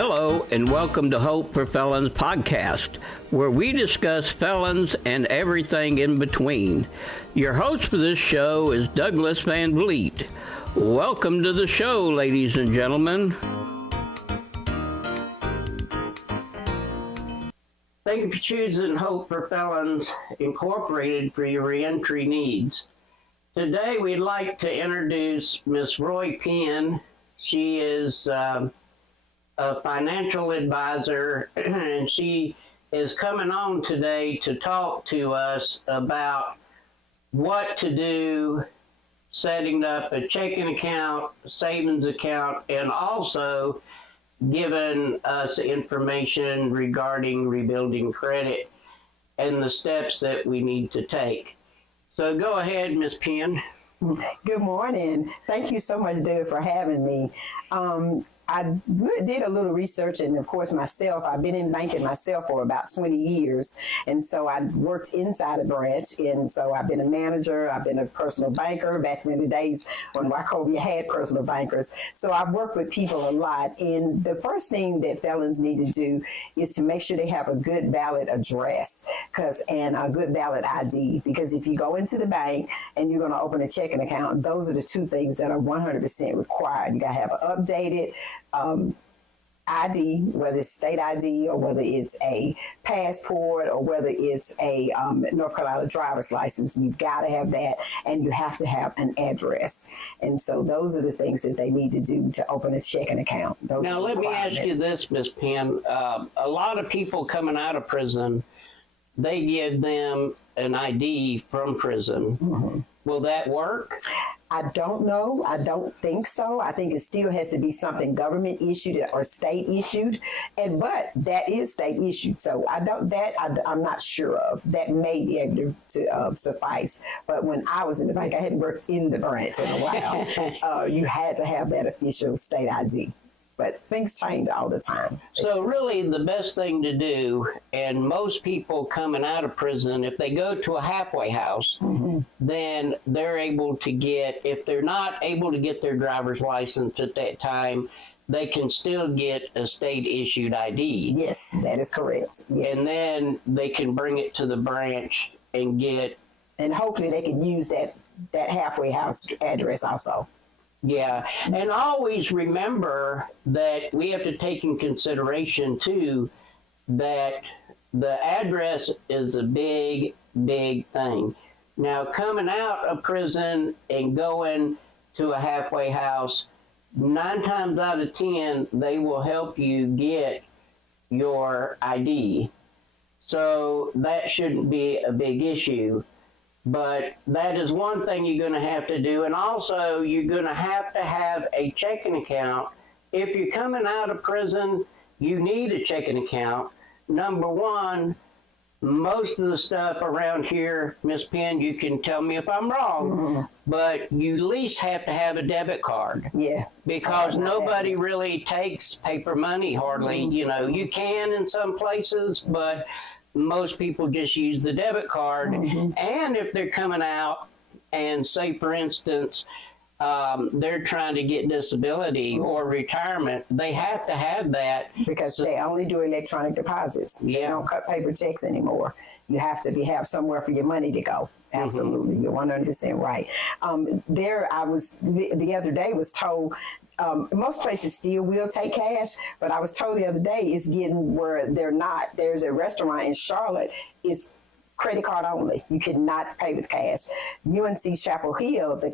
Hello, and welcome to Hope for Felons podcast, where we discuss felons and everything in between. Your host for this show is Douglas Van Vliet. Welcome to the show, ladies and gentlemen. Thank you for choosing Hope for Felons Incorporated for your reentry needs. Today, we'd like to introduce Ms. Roy Penn. She is a financial advisor, and she is coming on today to talk to us about what to do setting up a checking account, savings account, and also giving us information regarding rebuilding credit and the steps that we need to take. So go ahead, Ms. Penn. Good morning. Thank you so much, David, for having me. I did a little research, and of course myself, I've been in banking myself for about 20 years, and so I worked inside a branch, and so I've been a manager, I've been a personal banker back in the days when Wachovia had personal bankers. So I've worked with people a lot, and the first thing that felons need to do is to make sure they have a good valid address and a good valid ID, because if you go into the bank and you're going to open a checking account, those are the two things that are 100% required. You got to have an updated ID, whether it's state ID or whether it's a passport or whether it's a North Carolina driver's license. You've got to have that, and you have to have an address. And so those are the things that they need to do to open a checking account. Now, let me ask you this, Ms. Penn. A lot of people coming out of prison, they give them an ID from prison. Mm-hmm. Will that work? I don't know. I don't think so. I think it still has to be something government issued or state issued, but that is state issued. So I'm not sure of. That may be able to suffice. But when I was in the bank, I hadn't worked in the branch in a while. You had to have that official state ID. But things change all the time. So really the best thing to do, and most people coming out of prison, if they go to a halfway house, mm-hmm. then they're able to get, if they're not able to get their driver's license at that time, they can still get a state-issued ID. Yes, that is correct. Yes. And then they can bring it to the branch and get... And hopefully they can use that halfway house address also. Yeah, and always remember that we have to take in consideration, too, that the address is a big, big thing. Now, coming out of prison and going to a halfway house, 9 times out of 10, they will help you get your ID. So that shouldn't be a big issue. But that is one thing you're going to have to do. And also, you're going to have a checking account. If you're coming out of prison, you need a checking account. Number one, most of the stuff around here, Ms. Penn, you can tell me if I'm wrong, mm-hmm. but you at least have to have a debit card. Yeah. Because nobody really takes paper money, hardly. Mm-hmm. You know, you can in some places, but... most people just use the debit card. Mm-hmm. And if they're coming out and say, for instance, they're trying to get disability mm-hmm. or retirement, they have to have that. Because they only do electronic deposits. Yeah. They don't cut paper checks anymore. You have to have somewhere for your money to go. Absolutely. Mm-hmm. You're 100% right. The other day was told, most places still will take cash, but I was told the other day it's getting where they're not. There's a restaurant in Charlotte, it's credit card only. You cannot pay with cash. UNC Chapel Hill, the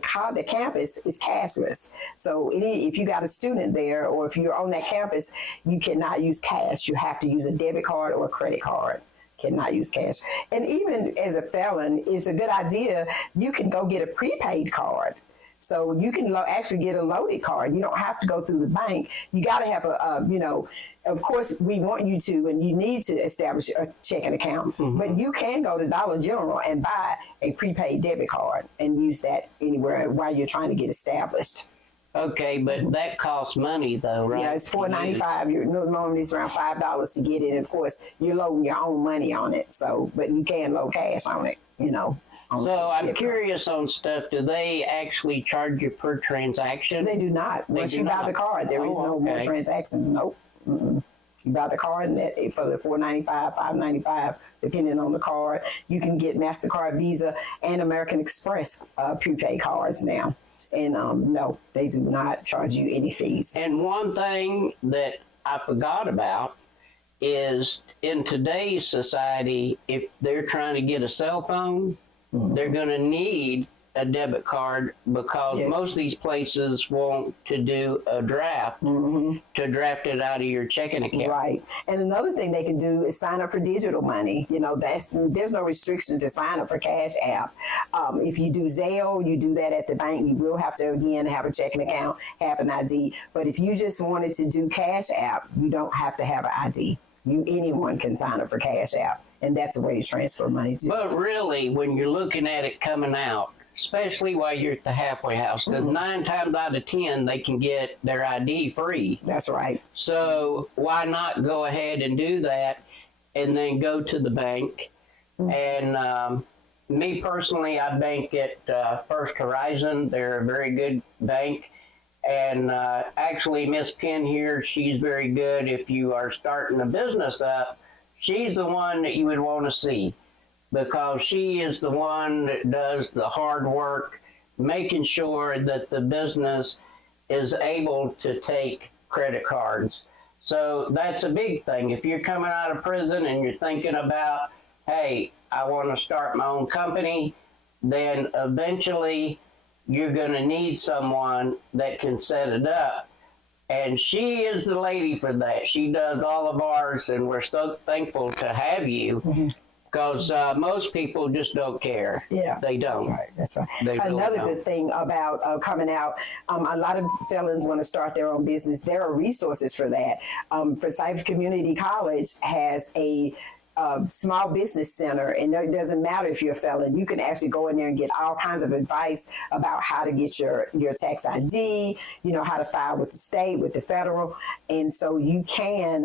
campus is cashless. So if you got a student there or if you're on that campus, you cannot use cash. You have to use a debit card or a credit card. Cannot use cash. And even as a felon, it's a good idea. You can go get a prepaid card. So you can actually get a loaded card. You don't have to go through the bank. You got to have of course, we want you to, and you need to establish a checking account. Mm-hmm. But you can go to Dollar General and buy a prepaid debit card and use that anywhere while you're trying to get established. Okay, but that costs money, though, right? Yeah, it's $4.95. Normally it's around $5 to get it. Of course, you're loading your own money on it. So, but you can load cash on it, So I'm curious on stuff. Do they actually charge you per transaction? They do not. Once you buy the card, there is no more transactions. Nope. You buy the card and that for the $4.95, $5.95, depending on the card. You can get MasterCard, Visa, and American Express prepaid cards now. And no, they do not charge you any fees. And one thing that I forgot about is in today's society, if they're trying to get a cell phone, they're going to need a debit card because most of these places want to do a draft to draft it out of your checking account. Right. And another thing they can do is sign up for digital money. You know, there's no restriction to sign up for Cash App. If you do Zelle, you do that at the bank. You will have to, again, have a checking account, have an ID. But if you just wanted to do Cash App, you don't have to have an ID. Anyone can sign up for Cash App, and that's a way to transfer money to. But really, when you're looking at it coming out, especially while you're at the halfway house, because 9 times out of 10, they can get their ID free. That's right. So why not go ahead and do that and then go to the bank? And me personally, I bank at First Horizon. They're a very good bank. And actually, Miss Penn here, she's very good. If you are starting a business up, she's the one that you would want to see, because she is the one that does the hard work, making sure that the business is able to take credit cards. So that's a big thing. If you're coming out of prison and you're thinking about, hey, I want to start my own company, then eventually you're going to need someone that can set it up. And she is the lady for that. She does all of ours, and we're so thankful to have you. Because most people just don't care. Yeah, they don't. That's right. They really Another don't. good thing about coming out, a lot of felons want to start their own business. There are resources for that. Forsyth Community College has a small business center, and it doesn't matter if you're a felon. You can actually go in there and get all kinds of advice about how to get your tax ID, you know, how to file with the state, with the federal. And so you can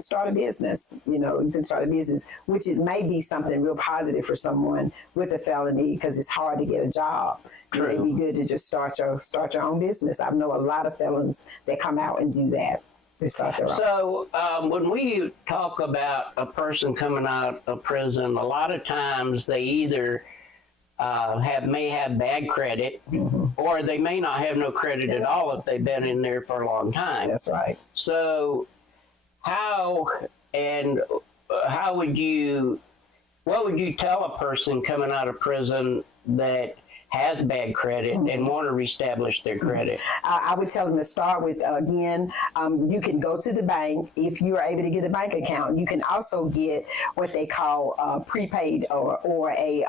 start a business, you know, you can start a business, which it may be something real positive for someone with a felony, because it's hard to get a job. True. It'd be good to just start your own business. I know a lot of felons that come out and do that. They start their own. So when we talk about a person coming out of prison, a lot of times they either may have bad credit, or they may not have no credit at all if they've been in there for a long time. That's right. So what would you tell a person coming out of prison that has bad credit and want to reestablish their credit? I would tell them to start with, again, you can go to the bank. If you are able to get a bank account, you can also get what they call prepaid or a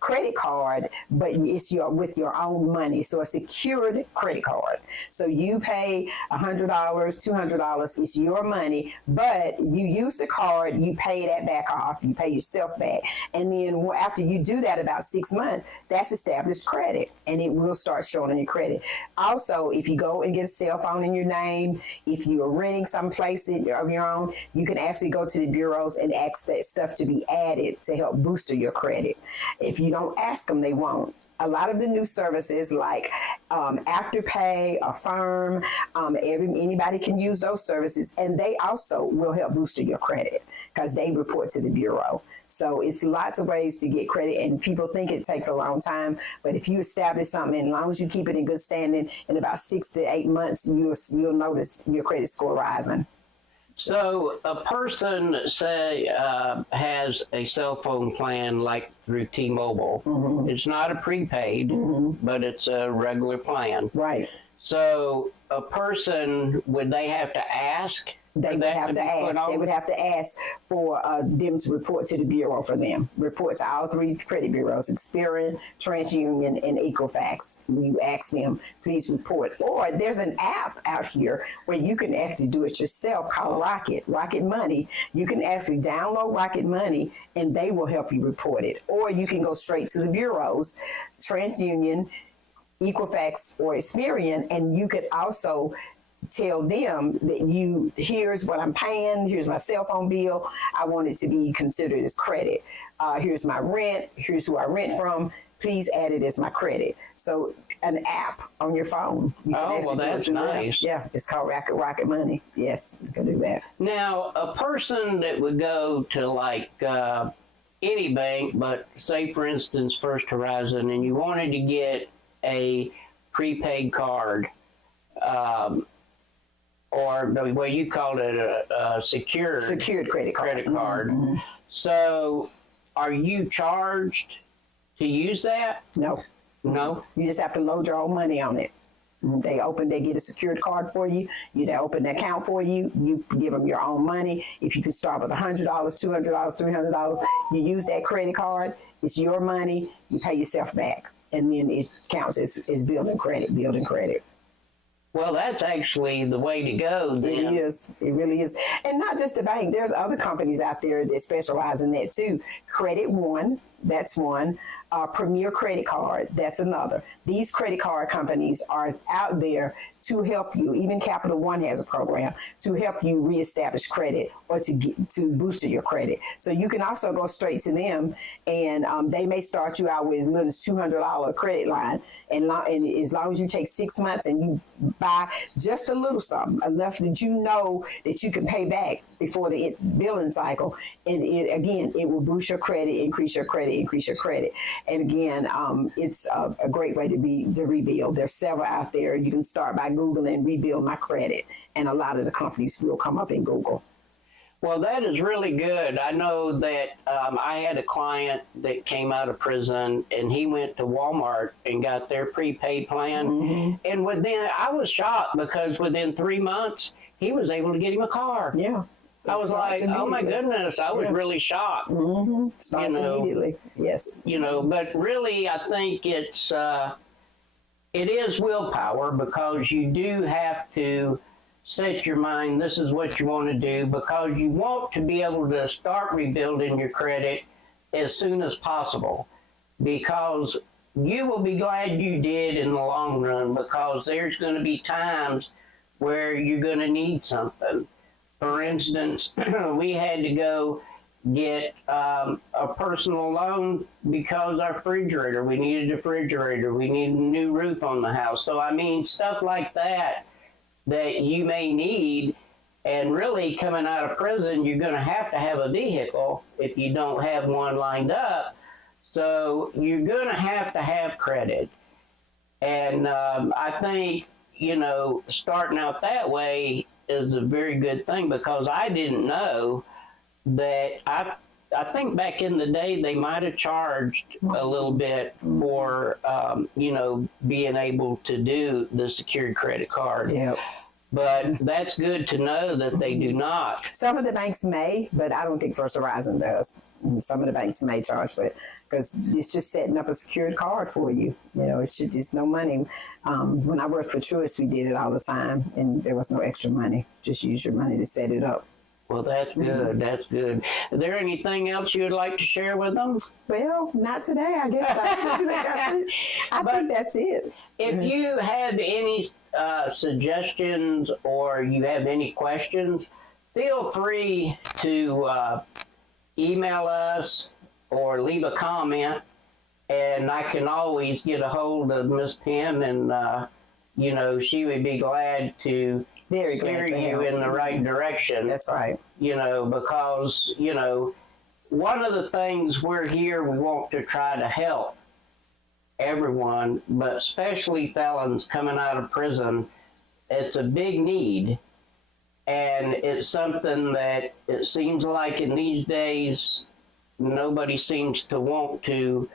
credit card, but it's with your own money. So a secured credit card. So you pay $100, $200, it's your money, but you use the card, you pay that back off, you pay yourself back. And then after you do that about 6 months, that's established credit, and it will start showing on your credit. Also, if you go and get a cell phone in your name, if you are renting someplace of your own, you can actually go to the bureaus and ask that stuff to be added to help boost your credit. If you don't ask them, they won't. A lot of the new services like Afterpay, Affirm, anybody can use those services, and they also will help boost your credit because they report to the bureau. So it's lots of ways to get credit, and people think it takes a long time, but if you establish something, and as long as you keep it in good standing, in about 6 to 8 months, you'll notice your credit score rising. So a person, say, has a cell phone plan like through T-Mobile. It's not a prepaid, but it's a regular plan. Right. So a person, would they have to ask? They would have to ask. They would have to ask for them to report to the bureau for them. Report to all 3 credit bureaus: Experian, TransUnion, and Equifax. You ask them, please report. Or there's an app out here where you can actually do it yourself called Rocket Money. You can actually download Rocket Money, and they will help you report it. Or you can go straight to the bureaus, TransUnion, Equifax, or Experian, and you could also tell them that here's what I'm paying, here's my cell phone bill, I want it to be considered as credit. Here's my rent, here's who I rent from, please add it as my credit. So an app on your phone. You can Oh, actually well, do it that's through there. nice. Yeah, it's called Rocket Money. Yes, you can do that. Now, a person that would go to like any bank, but say for instance First Horizon, and you wanted to get a prepaid card, or the way you called it, a secured credit card. card. So, are you charged to use that? No. No. You just have to load your own money on it. They get a secured card for you. They open an account for you. You give them your own money. If you can start with $100, $200, $300, you use that credit card. It's your money. You pay yourself back, and then it counts as building credit. Well, that's actually the way to go then. It is. It really is. And not just the bank. There's other companies out there that specialize in that too. Credit One, that's one. Premier Credit Card, that's another. These credit card companies are out there to help you. Even Capital One has a program to help you reestablish credit or to boost your credit. So you can also go straight to them, and they may start you out with as little as $200 credit line. And as long as you take 6 months and you buy just a little something, enough that you know that you can pay back before the billing cycle, and it will boost your credit, increase your credit. And again, it's a great way to rebuild. There's several out there. You can start by Googling "rebuild my credit," and a lot of the companies will come up in Google. Well, that is really good. I know that I had a client that came out of prison, and he went to Walmart and got their prepaid plan. And I was shocked because within 3 months, he was able to get him a car. Yeah. I was like, oh my goodness, I was really shocked. Starts immediately. Yes. But really, I think it is willpower, because you do have to set your mind, this is what you want to do, because you want to be able to start rebuilding your credit as soon as possible, because you will be glad you did in the long run, because there's going to be times where you're going to need something. For instance, we had to go get a personal loan because our refrigerator, we needed a refrigerator, we needed a new roof on the house. So, I mean, stuff like that you may need. And really, coming out of prison, you're going to have a vehicle if you don't have one lined up. So you're going to have credit. And I think, starting out that way is a very good thing, because I didn't know that. I think back in the day they might have charged a little bit for, being able to do the secured credate card. Yep. But that's good to know that they do not. Some of the banks may, but I don't think First Horizon does. Some of the banks may charge, but because it's just setting up a secured card for you. It's no money. When I worked for Truist, we did it all the time, and there was no extra money. Just use your money to set it up. Well, that's good. That's good. Is there anything else you would like to share with them? Well, not today, I guess. I think that's it. If you have any suggestions or you have any questions, feel free to email us or leave a comment, and I can always get a hold of Miss Penn, and she would be glad to steer you in the right direction. That's right. Because one of the things we're here, we want to try to help everyone, but especially felons coming out of prison. It's a big need, and it's something that it seems like in these days nobody seems to want to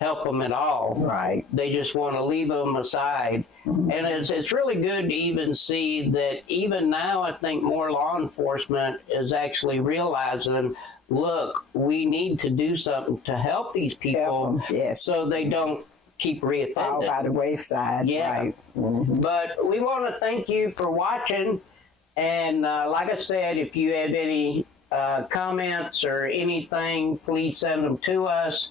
help them at all. Right. They just want to leave them aside. And it's really good to even see that even now, I think more law enforcement is actually realizing, look, we need to do something to help these people, yes, so they don't keep reoffending. All by the wayside. Yeah. Right. But we want to thank you for watching. And like I said, if you have any comments or anything, please send them to us.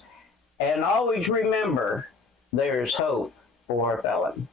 And always remember, there's hope for a felon.